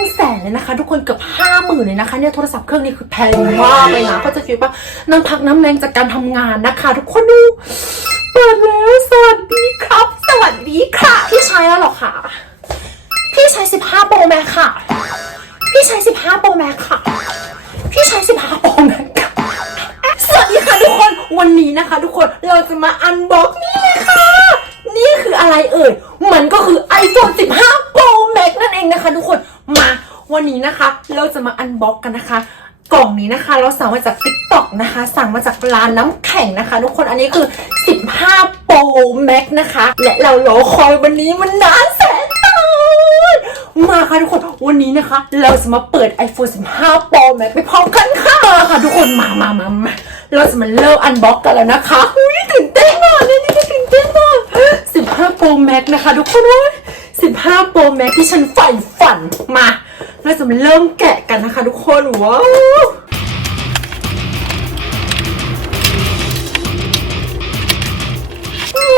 รึ่งแสนเลยนะคะ ทุกคนเกือบห้าหมื่นเลยนะคะเนี่ยโทรศัพท์เครื่องนี้คือแพงมากเลยนะก็จะคิดว่าน้ำพักน้ำแรงจากการทำงานนะคะ ทุกคนดูเปิดแล้วสวัสดีครับ สวัสดีค่ะ พี่ใช้แล้วหรอคะพี่ใช้15โปรแม็กค่ะ พี่ใช้15โปรแม็กค่ะ พี่ใช้15โปรแม็กค่ะสวัสดีค่ะทุกคนวันนี้นะคะ ทุกคนเราจะมาอันบ็อกนี่เลยค่ะ นี่คืออะไรเอ่ยมันก็คือ iPhone 15 Pro Max นั่นเองนะคะ ทุกคนมาวั นี้นะคะ เราจะมาอันบ็อกกันนะคะ กล่องนี้นะคะ เราสั่งมาจาก TikTok นะคะ สั่งมาจากร้านน้ำแข็งนะคะ ทุกคนอันนี้คือ 15 Pro Max นะคะ และเรารอคอยวันนี้มันนานแสนนานมาค่ะทุกคนวันนี้นะคะ เราจะมาเปิด iPhone 15 Pro Max ไปพร้อมกันค่ะมาค่ะ ทุกคนมามามามาเราจะมาเริ่มอันบ็อกกันแล้วนะคะอุ้ยตื่นเต้นมากเนี่ยนี่ตื่นเต้นมาก15 Pro Max นะคะ ทุกคนเว้ย15 Pro Max ที่ฉันใฝ่ฝันมา เราจะมาเริ่มแกะกันนะคะทุกคนว้าว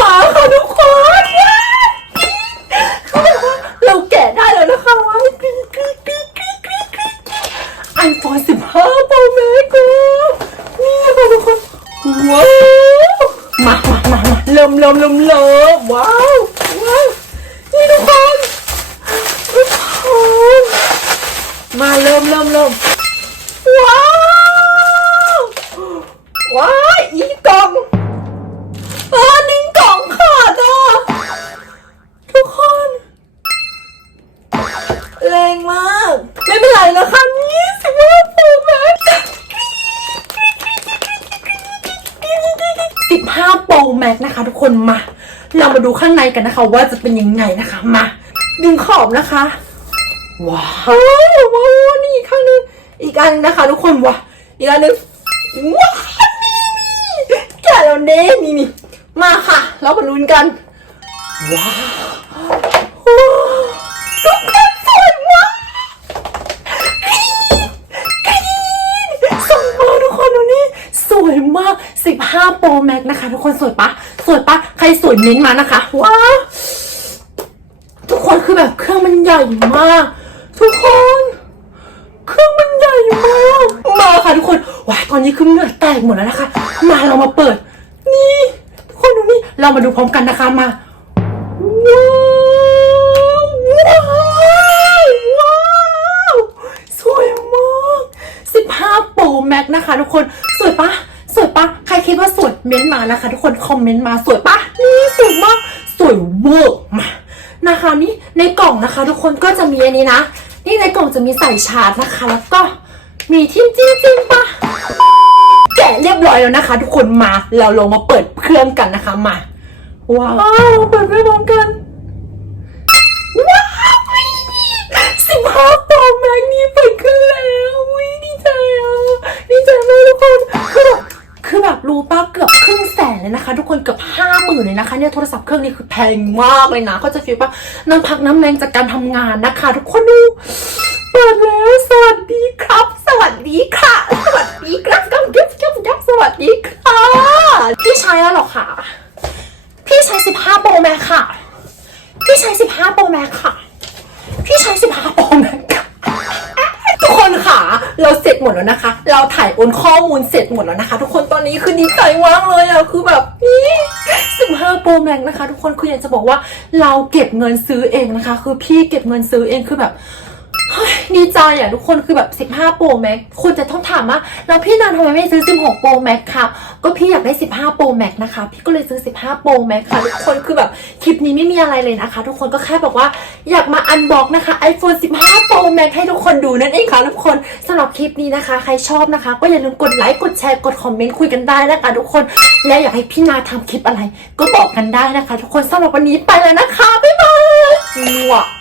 มาค่ะทุกคนว้าวเขาบอกว่าเราแกะได้แล้วนะคะว้าวกรี๊ดกรี๊ดกรี๊ดกรี๊ดกรี๊ดกรี๊ดไอโฟน15 Pro Max นี่ค่ะทุกคนว้าวมามามามาเริ่มเริ่มเริ่มเริ่มว้าวว้าวนี่ทุกคนทุกคน มาเริ่มเริ่มเริ่มว้าว ว้าอีกล่องเออหนึ่งกล่องขาดอะทุกคน แรงมาก ไม่เป็นไรนะคะนี่สิว่าปูแม็กสิบห้าโปรแม็กนะคะ ทุกคนมา เรามาดูข้างในกันนะคะ ว่าจะเป็นยังไงนะคะมาดึงขอบนะคะ ว้าวว้าวนี่อีกข้างหนึงอีกอันหนึ่งนะคะ ทุกคนว้าอีกอันหนึงว้าวนี่นี่แกแล้วเน่นี่นี่มาค่ะ เรามาลุ้นกัน ว้าวว้าวทุกคนสวยมากกรี๊ดสวยมาทุกคนดูนี่สวยมาก 15 Pro Max นะคะ ทุกคนสวยปะสวยปะใครสวยเม้นมานะคะว้าวทุกคนคือแบบเครื่องมันใหญ่มาก ทุกคนเครื่องมันใหญ่มากมาค่ะทุกคนว้ายตอนนี้คือเหงื่อแตกหมดแล้วนะคะ มาเรามาเปิด นี่ ทุกคนดูนี่เรามาดูพร้อมกันนะคะมาว้าวว้าวว้าวสวยมาก15 Pro Max นะคะ ทุกคนสวยปะสวยปะใครคิดว่าสวยเม้นต์มานะคะ ทุกคนคอมเมนต์มาสวยปะนี่สวยมากสวยเวอร์มานะคะนี่ในกล่องนะคะ ทุกคนก็จะมีอันนี้นะ นี่ในกล่องจะมีใส่ชาร์จนะคะ แล้วก็มีทิมจิ้มจิ้มปะแกะเรียบร้อยแล้วนะคะ ทุกคนมาเราลงมาเปิดเครื่องกันนะคะมาว้าวเปิดเครื่องพร้อมกันว้าวสิบห้าโปรแม็กนี่เปิดขึ้นแล้ววิดีใจอะดีใจมากทุกคนคือแบบคือแบบรู้ป้าเกือบครึ่งแสนเลยนะคะ ทุกคนเกือบห้า มื่นเลยนะคะเนี่ยโทรศัพท์เครื่องนี้คือแพงมากเลยนะ ก็จะฟีลว่าน้ำพักน้ำแรงจากการทำงานนะคะ ทุกคนดูเปิดแล้วสวัสดีครับ สวัสดีค่ะ สวัสดีครับกัยับยับยับสวัสดีค่ะ พี่ใช้แล้วหรอคะพี่ใช้15โปรแม็ค่ะ พี่ใช้15โปรแม็ค่ะ พี่ใช้15โปรแม็ค่ะทุกคนค่ะ เราเสร็จหมดแล้วนะคะ เราถ่ายโอนข้อมูลเสร็จหมดแล้วนะคะ ทุกคนตอนนี้คือดีใจมากเลยอะคือแบบ 15 Pro Max นะคะ ทุกคนคืออยากจะบอกว่าเราเก็บเงินซื้อเองนะคะ คือพี่เก็บเงินซื้อเองคือแบบ ดีใจอะทุกคนคือแบบ15 Pro Max คุณจะต้องถามว่าแล้วพี่นันทำไมไม่ซื้อ 16 Pro Max ค่ะ ก็พี่อยากได้ 15 Pro Max นะคะ พี่ก็เลยซื้อ 15 Pro Max ค่ะ ทุกคนคือแบบคลิปนี้ไม่มีอะไรเลยนะคะ ทุกคนก็แค่บอกว่าอยากมาอันบอกนะคะ iPhone 15 Pro Max ให้ทุกคนดูนั่นเองค่ะทุกคนสำหรับคลิปนี้นะคะ ใครชอบนะคะ ก็อย่าลืมกดไลค์กดแชร์กดคอมเมนต์คุยกันได้นะคะทุกคนและอยากให้พี่นาทำคลิปอะไร ก็บอกกันได้นะคะ ทุกคนสำหรับวันนี้ไปแล้วนะคะบ๊ายบาย